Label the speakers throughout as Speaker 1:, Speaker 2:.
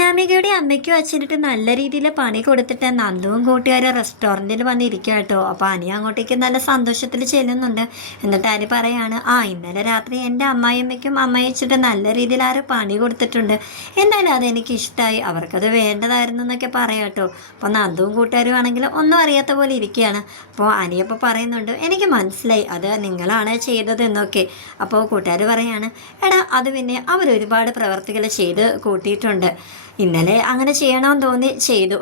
Speaker 1: അനാമികയുടെ അമ്മയ്ക്കും അച്ഛനിട്ട് നല്ല രീതിയിൽ പണി കൊടുത്തിട്ട് നന്ദുവും കൂട്ടുകാരും റെസ്റ്റോറന്റിൽ വന്നിരിക്കുക കേട്ടോ. അപ്പോൾ അനി അങ്ങോട്ടേക്ക് നല്ല സന്തോഷത്തിൽ ചെല്ലുന്നുണ്ട്. എന്നിട്ട് അനി പറയാണ് ആ ഇന്നലെ രാത്രി എന്റെ അമ്മായിയമ്മയ്ക്കും അമ്മയച്ചിട്ട് നല്ല രീതിയിൽ ആരും പണി കൊടുത്തിട്ടുണ്ട്. എന്തായാലും അതെനിക്ക് ഇഷ്ടമായി അവർക്കത് വേണ്ടതായിരുന്നു എന്നൊക്കെ പറയാം കേട്ടോ. അപ്പോൾ നന്ദുവും കൂട്ടുകാരും ആണെങ്കിൽ ഒന്നും അറിയാത്ത പോലെ ഇരിക്കുകയാണ്. അപ്പോൾ അനിയപ്പോൾ പറയുന്നുണ്ട് എനിക്ക് മനസ്സിലായി. അത് നിങ്ങളാണ് ചെയ്തത് എന്നൊക്കെ അപ്പോൾ കൂട്ടുകാർ പറയാണ് എടാ അത് പിന്നെ അവരൊരുപാട് പ്രവർത്തികൾ ചെയ്ത് കൂട്ടിയിട്ടുണ്ട്. ഇന്നലെ അങ്ങനെ ചെയ്യണമെന്ന് തോന്നി ചെയ്തു.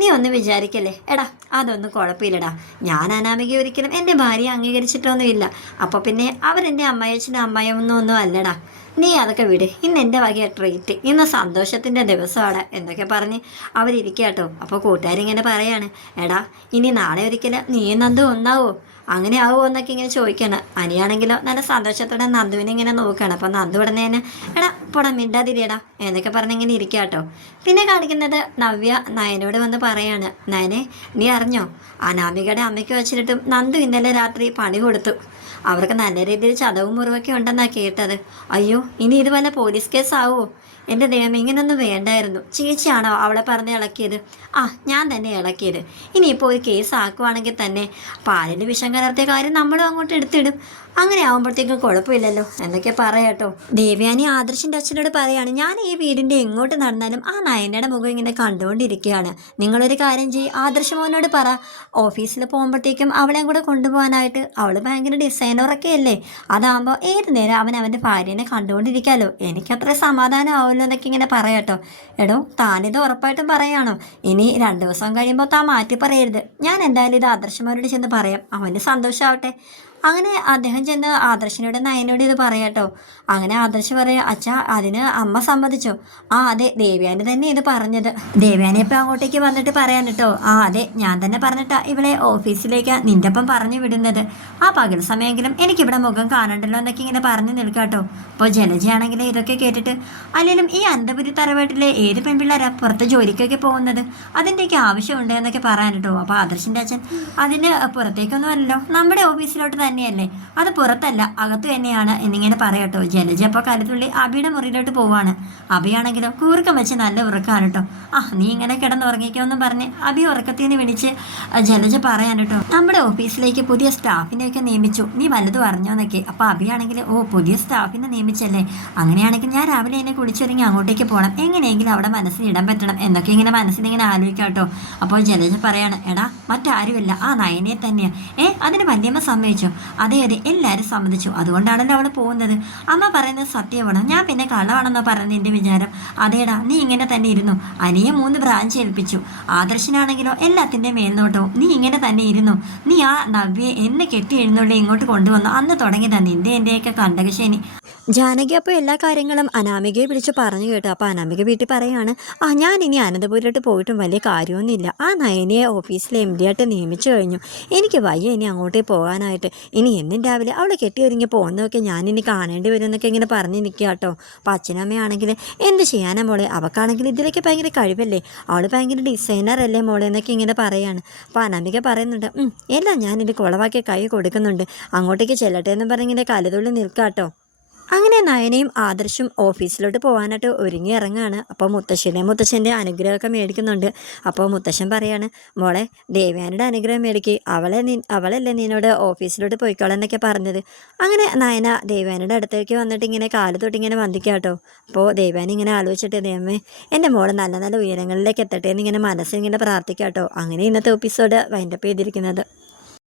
Speaker 1: നീ ഒന്ന് വിചാരിക്കല്ലേ? എടാ അതൊന്നും കുഴപ്പമില്ലടാ. ഞാൻ അനാമിക ഒരിക്കലും എന്റെ ഭാര്യ അംഗീകരിച്ചിട്ടൊന്നുമില്ല. അപ്പോൾ പിന്നെ അവരെന്റെ അമ്മയച്ചനും അമ്മയൊന്നും അല്ലടാ. നീ അതൊക്കെ വിട്. ഇന്ന് എന്റെ വകയ ട്രീറ്റ്. ഇന്ന് സന്തോഷത്തിന്റെ ദിവസമാണ് എന്നൊക്കെ പറഞ്ഞ് അവരിരിക്കുക കേട്ടോ അപ്പോൾ കൂട്ടുകാരിങ്ങനെ പറയാണ്. എടാ ഇനി നാളെ ഒരിക്കലും നീ നന്ദു ഒന്നാവോ? അങ്ങനെ ആവുമോ എന്നൊക്കെ ഇങ്ങനെ ചോദിക്കണം. അനിയാണെങ്കിലോ നല്ല സന്തോഷത്തോടെ നന്ദുവിനെ ഇങ്ങനെ നോക്കുകയാണ് അപ്പോൾ നന്ദു ഉടനെ തന്നെ എടാ പുടം മിണ്ടാതിരിയടാ. എന്നൊക്കെ പറഞ്ഞ് ഇങ്ങനെ ഇരിക്കുക കേട്ടോ പിന്നെ കാണിക്കുന്നത് നവ്യ നയനോട് വന്ന് പറയാണ് നയനെ നീ അറിഞ്ഞോ? അനാമികയുടെ അമ്മയ്ക്ക് വെച്ചിട്ടും നന്ദു ഇന്നലെ രാത്രി പണി കൊടുത്തു. അവർക്ക് നല്ല രീതിയിൽ ചതവും മുറിവൊക്കെ ഉണ്ടെന്നാണ് കേട്ടത്. അയ്യോ ഇനി ഇത് വല്ല പോലീസ് കേസ് ആവുമോ എന്റെ ദൈവം ഇങ്ങനൊന്നും വേണ്ടായിരുന്നു. ചേച്ചിയാണോ അവളെ പറഞ്ഞ് ഇളക്കിയത്? ആ ഞാൻ തന്നെ ഇളക്കിയത്. ഇനിയിപ്പോൾ ഒരു കേസ് ആക്കുവാണെങ്കിൽ തന്നെ പാലിൽ വിഷം കലർത്തിയ കാര്യം നമ്മളും അങ്ങോട്ട് എടുത്തിടും. അങ്ങനെ ആകുമ്പോഴത്തേക്കും കുഴപ്പമില്ലല്ലോ എന്നൊക്കെ പറയാട്ടോ. ദേവ്യാനി ആദർശിന്റെ അച്ഛനോട് പറയാണ് ഞാൻ വീടിന്റെ എങ്ങോട്ട് നടന്നാലും ആ നയനയുടെ മുഖം ഇങ്ങനെ കണ്ടുകൊണ്ടിരിക്കുകയാണ്. നിങ്ങളൊരു കാര്യം ചെയ്യ്. ആദർശ മോനോട് പറ. ഓഫീസിൽ പോകുമ്പോഴത്തേക്കും അവളെയും കൂടെ കൊണ്ടുപോകാനായിട്ട് അവൾ ഭയങ്കര ഡിസൈനറൊക്കെ അല്ലേ? അതാകുമ്പോൾ ഏത് നേരം അവൻ അവന്റെ ഭാര്യനെ കണ്ടുകൊണ്ടിരിക്കാമല്ലോ എനിക്കത്ര സമാധാനം ആവുമല്ലോ എന്നൊക്കെ ഇങ്ങനെ പറയാട്ടോ എടോ താനിത് ഉറപ്പായിട്ടും പറയാണോ. ഇനി രണ്ട് ദിവസം കഴിയുമ്പോൾ താൻ മാറ്റി പറയരുത്. ഞാൻ എന്തായാലും ഇത് ആദർശമോനോട് ചെന്ന് പറയാം. അവന് സന്തോഷമാവട്ടെ അങ്ങനെ അദ്ദേഹം ചെന്ന് ആദർശനോട് നയനോട് ഇത് പറയാട്ടോ അങ്ങനെ ആദർശ് പറയാ അച്ഛാ അതിന് അമ്മ സമ്മതിച്ചോ. ആ അതെ ദേവ്യാനി തന്നെ ഇത് പറഞ്ഞത്. ദേവ്യാനി ഇപ്പം അങ്ങോട്ടേക്ക് വന്നിട്ട് പറയാൻ കേട്ടോ ആ അതെ ഞാൻ തന്നെ പറഞ്ഞിട്ടാ ഇവളെ ഓഫീസിലേക്ക് നിന്റെ ഒപ്പം പറഞ്ഞു വിടുന്നത്. ആ പകൽ സമയമെങ്കിലും എനിക്കിവിടെ മുഖം കാണണ്ടല്ലോ എന്നൊക്കെ ഇങ്ങനെ പറഞ്ഞു നിൽക്കാട്ടോ അപ്പോൾ ജലജയാണെങ്കിൽ ഇതൊക്കെ കേട്ടിട്ട് അല്ലെങ്കിലും ഈ അന്തപുരി തറവാട്ടിലെ ഏത് പെൺപിള്ളേരാ പുറത്ത് ജോലിക്കൊക്കെ പോകുന്നത്? അതിന്റെയൊക്കെ ആവശ്യമുണ്ട് എന്നൊക്കെ പറയാൻ കേട്ടോ അപ്പോൾ ആദർശിന്റെ അച്ഛൻ അതിന് പുറത്തേക്കൊന്നും അല്ലല്ലോ. നമ്മുടെ ഓഫീസിലോട്ട് തന്നെയല്ലേ? അത് പുറത്തല്ല അകത്ത് തന്നെയാണ് എന്നിങ്ങനെ പറയട്ടോ. ജലജ അപ്പോൾ കരുത്തുള്ളി അബിയുടെ മുറിയിലോട്ട് പോവാണ്. അബിയാണെങ്കിലോ കൂർക്കം വെച്ച് നല്ല ഉറക്കാണ് കേട്ടോ ആ നീ ഇങ്ങനെ കിടന്ന് ഉറങ്ങിക്കോന്നും പറഞ്ഞ് അബി ഉറക്കത്തിൽ നിന്ന് വിളിച്ച് ജലജ പറയാൻ കേട്ടോ നമ്മുടെ ഓഫീസിലേക്ക് പുതിയ സ്റ്റാഫിനെയൊക്കെ നിയമിച്ചു. നീ വല്ലതും അറിഞ്ഞോന്നൊക്കെ. അപ്പോൾ അബിയാണെങ്കിൽ ഓ പുതിയ സ്റ്റാഫിനെ നിയമിച്ചല്ലേ? അങ്ങനെയാണെങ്കിൽ ഞാൻ രാവിലെ എന്നെ കുളിച്ചൊരുങ്ങി അങ്ങോട്ടേക്ക് പോകണം എങ്ങനെയെങ്കിലും അവിടെ മനസ്സിന് ഇടം പറ്റണം എന്നൊക്കെ ഇങ്ങനെ മനസ്സിനിങ്ങനെ ആലോചിക്കാം കേട്ടോ അപ്പോൾ ജലജ പറയാണ് എടാ മറ്റാരുമില്ല. ആ നയനെ തന്നെയാ. ഏ അതിന് വല്യമ്മ സമ്മതിച്ചു? അതെ അതെ എല്ലാവരും സമ്മതിച്ചു. അതുകൊണ്ടാണല്ലോ അവൾ പോകുന്നത്. അമ്മ പറയുന്നത് സത്യമാണ്. ഞാൻ പിന്നെ കള്ളമാണെന്നോ പറയുന്നത് എന്റെ വിചാരം. അതേടാ നീ ഇങ്ങനെ തന്നെ ഇരുന്നു. അനിയെ മൂന്ന് ബ്രാഞ്ച് ഏൽപ്പിച്ചു. ആദർശനാണെങ്കിലോ എല്ലാത്തിന്റെ മേൽനോട്ടവും നീ ഇങ്ങനെ തന്നെ ഇരുന്നു. നീ ആ നവ്യെ എന്നെ കെട്ടി എഴുന്നള്ളി ഇങ്ങോട്ട് കൊണ്ടുവന്നു. അന്ന് തുടങ്ങിയതാ നിന്റെ എന്റെയൊക്കെ കണ്ടകശേനി. ജാനകി അപ്പോൾ എല്ലാ കാര്യങ്ങളും അനാമികയെ വിളിച്ച് പറഞ്ഞു കേട്ടു. അപ്പോൾ അനാമിക വീട്ടിൽ പറയാണ് ആ ഞാൻ ഇനി അനന്തപുരത്ത് പോയിട്ടും വലിയ കാര്യമൊന്നുമില്ല. ആ നയനയെ ഓഫീസിൽ എം ഡി ആയിട്ട് നിയമിച്ചു കഴിഞ്ഞു. എനിക്ക് വയ്യ ഇനി അങ്ങോട്ടേ പോകാനായിട്ട്. ഇനി എന്നും രാവിലെ അവൾ കെട്ടി ഒരുങ്ങി പോകുന്നതൊക്കെ ഞാൻ ഇനി കാണേണ്ടി വരും എന്നൊക്കെ ഇങ്ങനെ പറഞ്ഞു നിൽക്കുക കേട്ടോ. അപ്പോൾ അച്ഛനമ്മയാണെങ്കിൽ എന്ത് ചെയ്യാനാ മോളെ? അവൾക്കാണെങ്കിൽ ഇതിലൊക്കെ ഭയങ്കര കഴിവല്ലേ? അവൾ ഭയങ്കര ഡിസൈനർ അല്ലേ മോളെ എന്നൊക്കെ ഇങ്ങനെ പറയാണ്. അപ്പോൾ അനാമിക പറയുന്നുണ്ട് എല്ലാം ഞാൻ എന്റെ കുളവാക്കി കൈ കൊടുക്കുന്നുണ്ട്. അങ്ങോട്ടേക്ക് ചെല്ലട്ടെ എന്ന് പറഞ്ഞിങ്ങനെ കലതുള്ളി നിൽക്കാം കേട്ടോ. അങ്ങനെ നയനയും ആദർശും ഓഫീസിലോട്ട് പോകാനായിട്ട് ഒരുങ്ങി ഇറങ്ങാണ്. അപ്പോൾ മുത്തശ്ശനെ മുത്തശ്ശന്റെ അനുഗ്രഹമൊക്കെ മേടിക്കുന്നുണ്ട്. അപ്പോൾ മുത്തശ്ശൻ പറയാണ് മോളെ ദേവ്യാനയുടെ അനുഗ്രഹം മേടിക്ക്. അവളെ നീ അവളല്ലേ നിന്നോട് ഓഫീസിലോട്ട് പോയിക്കോളാം എന്നൊക്കെ പറഞ്ഞത്. അങ്ങനെ നയന ദേവ്യാനയുടെ അടുത്തേക്ക് വന്നിട്ട് ഇങ്ങനെ കാൽ തൊട്ട് ഇങ്ങനെ വന്ദിക്കാം കേട്ടോ അപ്പോൾ ദേവ്യാനി ഇങ്ങനെ ആലോചിച്ചിട്ട് ദൈവമേ എന്റെ മോൾ നല്ല നല്ല ഉയരങ്ങളിലേക്ക് എത്തട്ടെ എന്നിങ്ങനെ മനസ്സിങ്ങനെ പ്രാർത്ഥിക്കാം കേട്ടോ അങ്ങനെ ഇന്നത്തെ എപ്പിസോഡ് വൈൻഡപ്പ് ചെയ്തിരിക്കുന്നത്.